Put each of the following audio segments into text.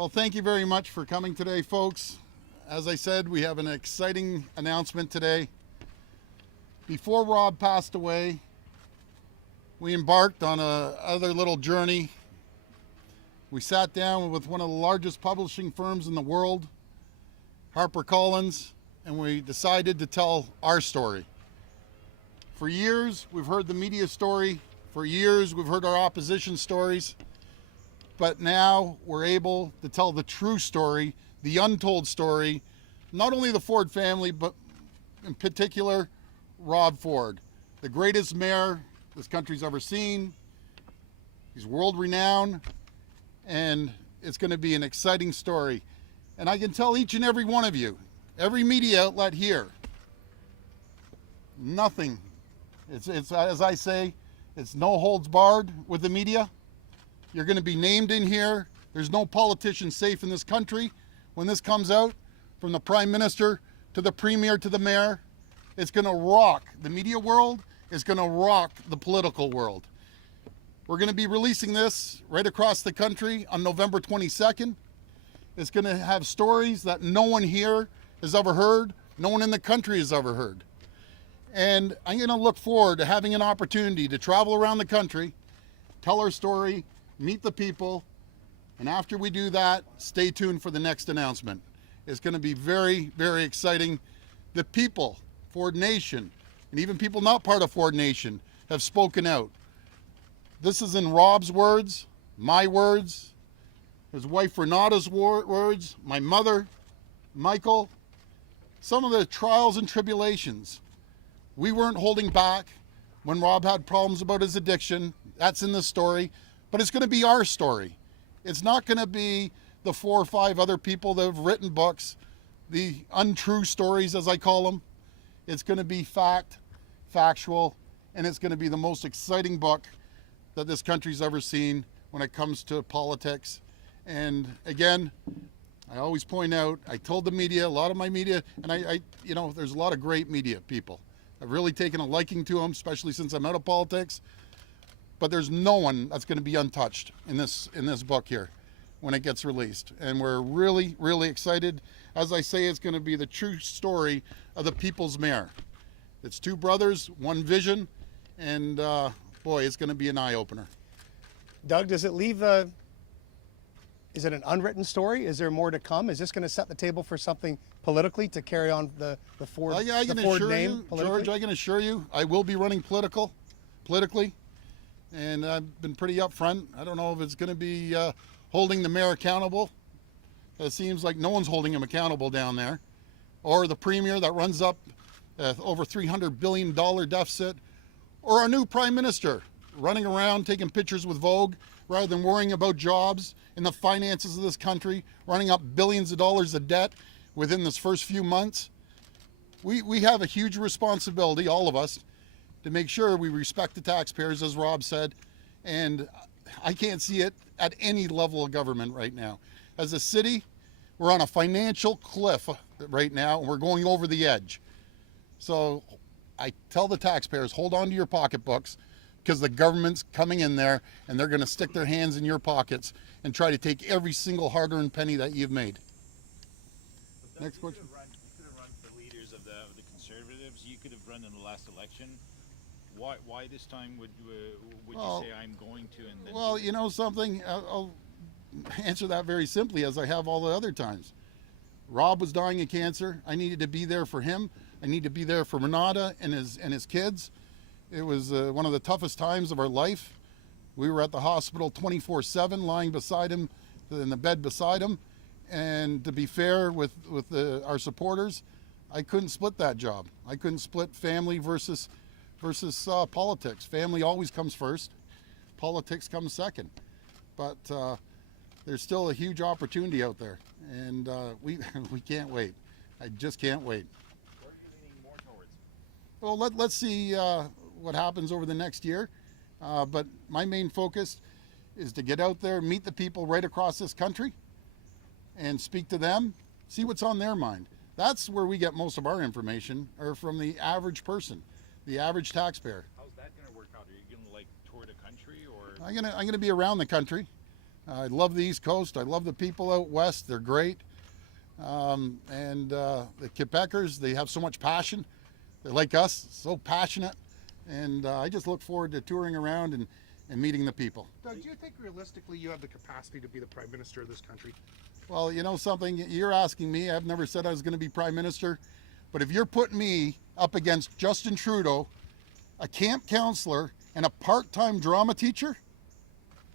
Well, thank you very much for coming today, folks. As I said, we have an exciting announcement today. Before Rob passed away, we embarked on another little journey. We sat down with one of the largest publishing firms in the world, HarperCollins, and we decided to tell our story. For years, we've heard the media story. For years, we've heard our opposition stories. But now we're able to tell the true story, the untold story, not only the Ford family, but in particular, Rob Ford, the greatest mayor this country's ever seen. He's world renowned, and it's going to be an exciting story. And I can tell each and every one of you, every media outlet here, nothing. It's as I say, it's no holds barred with the media. You're going to be named in here. There's no politician safe in this country. When this comes out, from the Prime Minister to the Premier to the Mayor, it's going to rock the media world. It's going to rock the political world. We're going to be releasing this right across the country on November 22nd. It's going to have stories that no one here has ever heard, no one in the country has ever heard. And I'm going to look forward to having an opportunity to travel around the country, tell our story, meet the people, and after we do that, stay tuned for the next announcement. It's going to be very, very exciting. The people, Ford Nation, and even people not part of Ford Nation have spoken out. This is in Rob's words, my words, his wife Renata's words, my mother, Michael. Some of the trials and tribulations. We weren't holding back when Rob had problems about his addiction. That's in the story. But it's going to be our story. It's not going to be the 4 or 5 other people that have written books, the untrue stories, as I call them. It's going to be factual, and it's going to be the most exciting book that this country's ever seen when it comes to politics. And again, I always point out, I told the media, a lot of my media, and I there's a lot of great media people. I've really taken a liking to them, especially since I'm out of politics. But there's no one that's going to be untouched in this book here when it gets released. And we're really, really excited. As I say, it's going to be the true story of the People's Mayor. It's 2 brothers, 1 vision, and boy, it's going to be an eye-opener. Doug, does it leave is it an unwritten story? Is there more to come? Is this going to set the table for something politically to carry on the Ford, the Ford name politically? George, I can assure you, I will be running politically. And I've been pretty upfront. I don't know if it's going to be holding the mayor accountable. It seems like no one's holding him accountable down there. Or the premier that runs up over $300 billion deficit. Or our new prime minister running around taking pictures with Vogue rather than worrying about jobs and the finances of this country, running up billions of dollars of debt within this first few months. We have a huge responsibility, all of us, to make sure we respect the taxpayers, as Rob said, and I can't see it at any level of government right now. As a city, we're on a financial cliff right now, and we're going over the edge. So I tell the taxpayers, hold on to your pocketbooks, because the government's coming in there, and they're going to stick their hands in your pockets and try to take every single hard-earned penny that you've made. Next question. You could have run for leaders of the Conservatives. You could have run in the last election. Why this time would you say I'm going to? And then well, you know something, I'll answer that very simply, as I have all the other times. Rob was dying of cancer. I needed to be there for him. I need to be there for Renata and his kids. It was one of the toughest times of our life. We were at the hospital 24/7, lying beside him, in the bed beside him. And to be fair with our supporters, I couldn't split that job. I couldn't split family versus politics. Family always comes first. Politics comes second. But there's still a huge opportunity out there, and we can't wait. I just can't wait. What are you leaning more towards? Well, let's see what happens over the next year. But my main focus is to get out there, meet the people right across this country, and speak to them, see what's on their mind. That's where we get most of our information, or from the average person, the average taxpayer. How's that going to work out? Are you going to tour the country, or? I'm gonna be around the country. I love the East Coast. I love the people out west. They're great. And the Quebecers, they have so much passion. They're like us, so passionate. And I just look forward to touring around and meeting the people. Doug, do you think realistically you have the capacity to be the Prime Minister of this country? Well, you know something, you're asking me. I've never said I was going to be Prime Minister. But if you're putting me up against Justin Trudeau, a camp counselor, and a part-time drama teacher,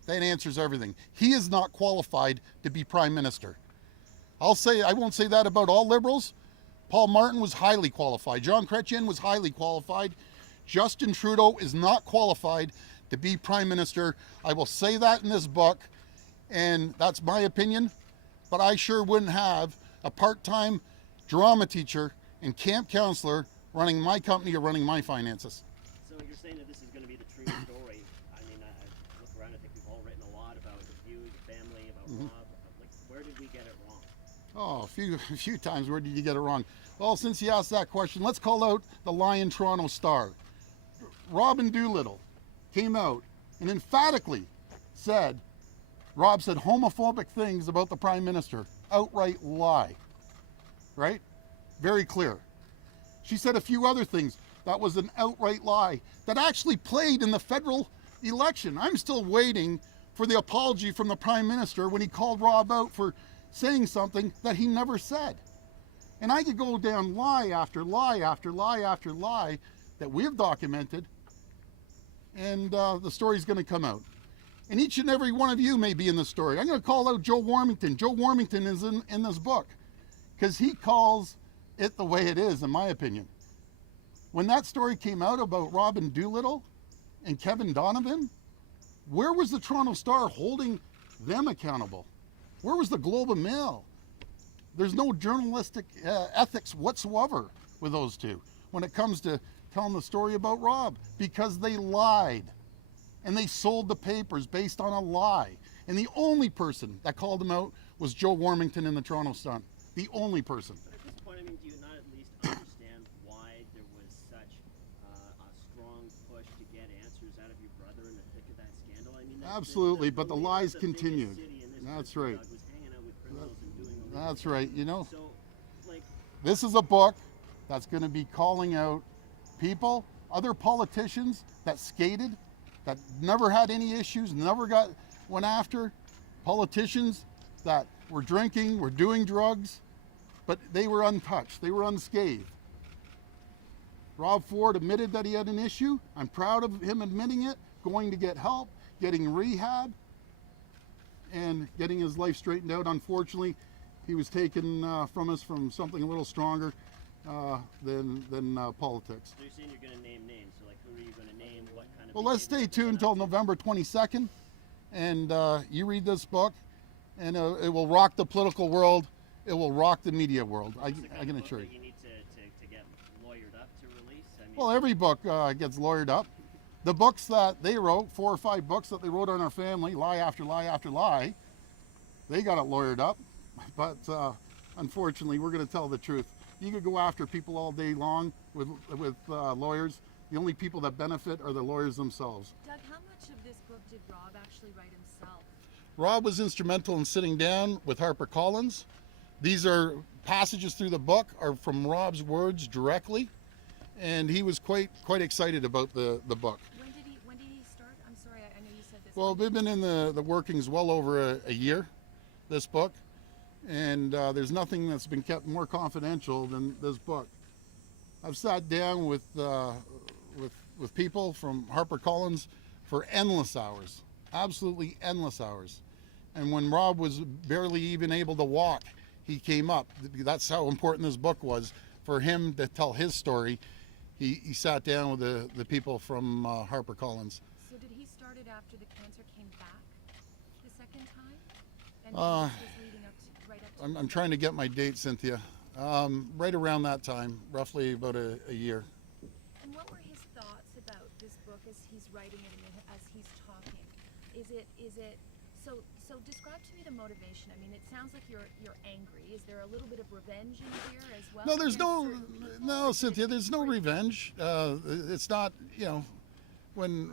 that answers everything. He is not qualified to be Prime Minister. I won't say that about all Liberals. Paul Martin was highly qualified. Jean Chrétien was highly qualified. Justin Trudeau is not qualified to be Prime Minister. I will say that in this book, and that's my opinion, but I sure wouldn't have a part-time drama teacher and camp counselor running my company or running my finances. So you're saying that this is going to be the true story. I mean, I look around, I think we've all written a lot about you, the family, about Rob. Like, where did we get it wrong? Oh, a few times. Where did you get it wrong? Well, since you asked that question, let's call out the Lion Toronto Star. Robin Doolittle came out and emphatically said, Rob said homophobic things about the Prime Minister. Outright lie. Right? Very clear. She said a few other things. That was an outright lie that actually played in the federal election. I'm still waiting for the apology from the Prime Minister when he called Rob out for saying something that he never said. And I could go down lie after lie after lie after lie that we've documented, and the story's going to come out. And each and every one of you may be in the story. I'm going to call out Joe Warmington. Joe Warmington is in this book because he calls it the way it is, in my opinion. When that story came out about Robin Doolittle and Kevin Donovan, where was the Toronto Star holding them accountable? Where was the Globe and Mail? There's no journalistic ethics whatsoever with those two when it comes to telling the story about Rob, because they lied and they sold the papers based on a lie. And the only person that called them out was Joe Warmington in the Toronto Sun. The only person. But at this point, I mean, do you not at least understand why there was such a strong push to get answers out of your brother in the thick of that scandal? I mean, absolutely, but the lies the biggest continued. city in this That's country, right. Doug, was hanging out with criminals and doing illegal That's stuff. right. You know, So, like, this is a book that's going to be calling out people, other politicians that skated, that never had any issues, went after, politicians that were drinking, were doing drugs, but they were untouched, they were unscathed. Rob Ford admitted that he had an issue. I'm proud of him admitting it, going to get help, getting rehab, and getting his life straightened out. Unfortunately, he was taken from us from something a little stronger than politics. so you're saying you're going to name names. So, like, who are you going to name? What kind of Well, let's stay behavior tuned they're until November 22nd, and you read this book, and it will rock the political world. It will rock the media world. I can assure you. You need to get lawyered up to release. I mean, Well, every book gets lawyered up. The books that they wrote, 4 or 5 books that they wrote on our family, lie after lie after lie, they got it lawyered up. But unfortunately, we're going to tell the truth. You could go after people all day long with lawyers. The only people that benefit are the lawyers themselves. Doug, how much of this book did Rob actually write himself? Rob was instrumental in sitting down with HarperCollins. These are passages through the book are from Rob's words directly, and he was quite excited about the book. When did he start? I'm sorry, I know you said this. Well, we've been in the workings well over a year, this book, and there's nothing that's been kept more confidential than this book. I've sat down with people from HarperCollins for endless hours, absolutely endless hours. And when Rob was barely even able to walk, he came up. That's how important this book was for him to tell his story. He sat down with the people from HarperCollins. So did he start it after the cancer came back the second time? And Uh, this was leading up to, right up to I'm trying to get my date, Cynthia. Right around that time, roughly about a year. And what were his thoughts about this book as he's writing it and as he's talking? Is it so describe to me the motivation. I mean, it sounds like you're angry. Is there a little bit of revenge in here as well? No, there's against certain people? no, Cynthia, there's no revenge. It's not, when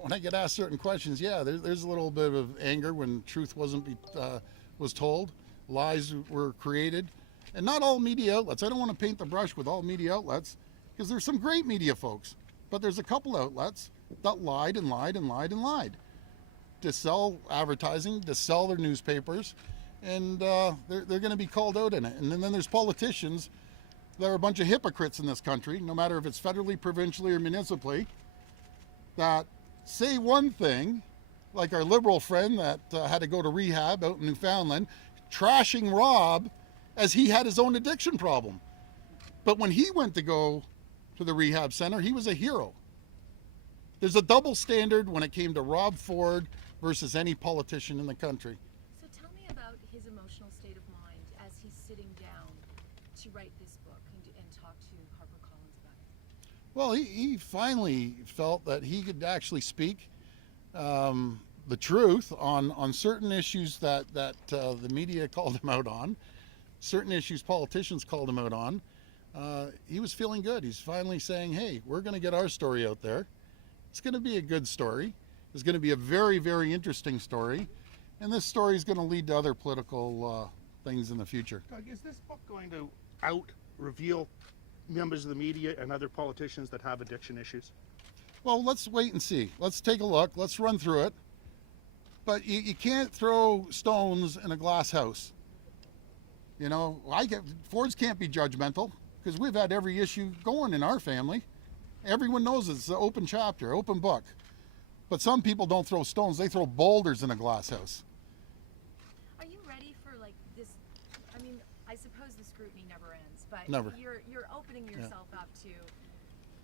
when I get asked certain questions, yeah, there's a little bit of anger when truth was told, lies were created, and not all media outlets. I don't want to paint the brush with all media outlets, because there's some great media folks, but there's a couple outlets that lied and lied and lied and lied to sell advertising, to sell their newspapers, and they're going to be called out in it. And then there's politicians that are a bunch of hypocrites in this country, no matter if it's federally, provincially, or municipally, that say one thing, like our Liberal friend that had to go to rehab out in Newfoundland, trashing Rob as he had his own addiction problem. But when he went to go to the rehab center, he was a hero. There's a double standard when it came to Rob Ford versus any politician in the country. So tell me about his emotional state of mind as he's sitting down to write this book and talk to HarperCollins about it. Well, he finally felt that he could actually speak the truth on certain issues that the media called him out on, certain issues politicians called him out on. He was feeling good. He's finally saying, hey, we're going to get our story out there. It's going to be a good story. It's going to be a very, very interesting story. And this story is going to lead to other political things in the future. Doug, is this book going to reveal members of the media and other politicians that have addiction issues? Well, let's wait and see. Let's take a look. Let's run through it. But you can't throw stones in a glass house. You know, Fords can't be judgmental because we've had every issue going in our family. Everyone knows it's an open chapter, open book. But some people don't throw stones, they throw boulders in a glass house. Are you ready for like this? I mean, I suppose the scrutiny never ends, but Never. You're opening yourself up to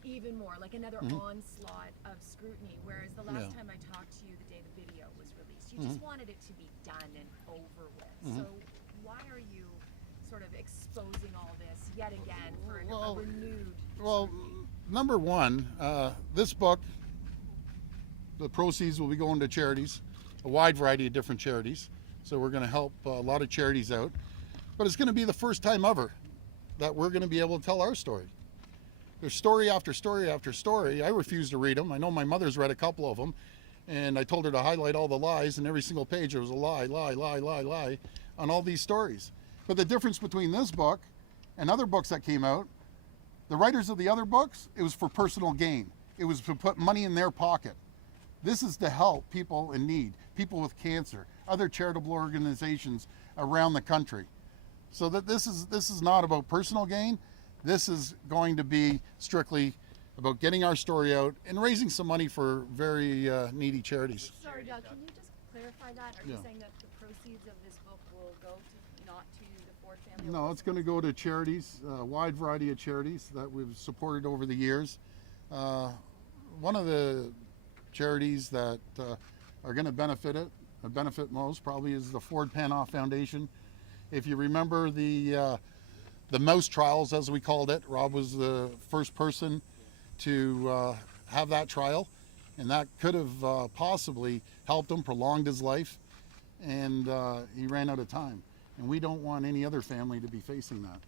even more, like another onslaught of scrutiny. Whereas the last time I talked to you, the day the video was released, you just wanted it to be done and over with. So why are you sort of exposing all this yet again for a renewed? Well, number one, this book, the proceeds will be going to charities, a wide variety of different charities. So we're going to help a lot of charities out. But it's going to be the first time ever that we're going to be able to tell our story. There's story after story after story. I refuse to read them. I know my mother's read a couple of them, and I told her to highlight all the lies, and every single page there was a lie, lie, lie, lie, lie on all these stories. But the difference between this book and other books that came out, the writers of the other books, it was for personal gain. It was to put money in their pocket. This is to help people in need, people with cancer, other charitable organizations around the country. So that this is not about personal gain. This is going to be strictly about getting our story out and raising some money for very needy charities. Sorry, Doug, can you just clarify that? Are you Yeah. saying that the proceeds of this book will go to not to the Ford family? No, it's going to go to charities, a wide variety of charities that we've supported over the years. One of the charities that are going to benefit most probably is the Ford Panoff Foundation. If you remember the mouse trials, as we called it, Rob was the first person to have that trial, and that could have possibly helped him, prolonged his life, and he ran out of time. And we don't want any other family to be facing that.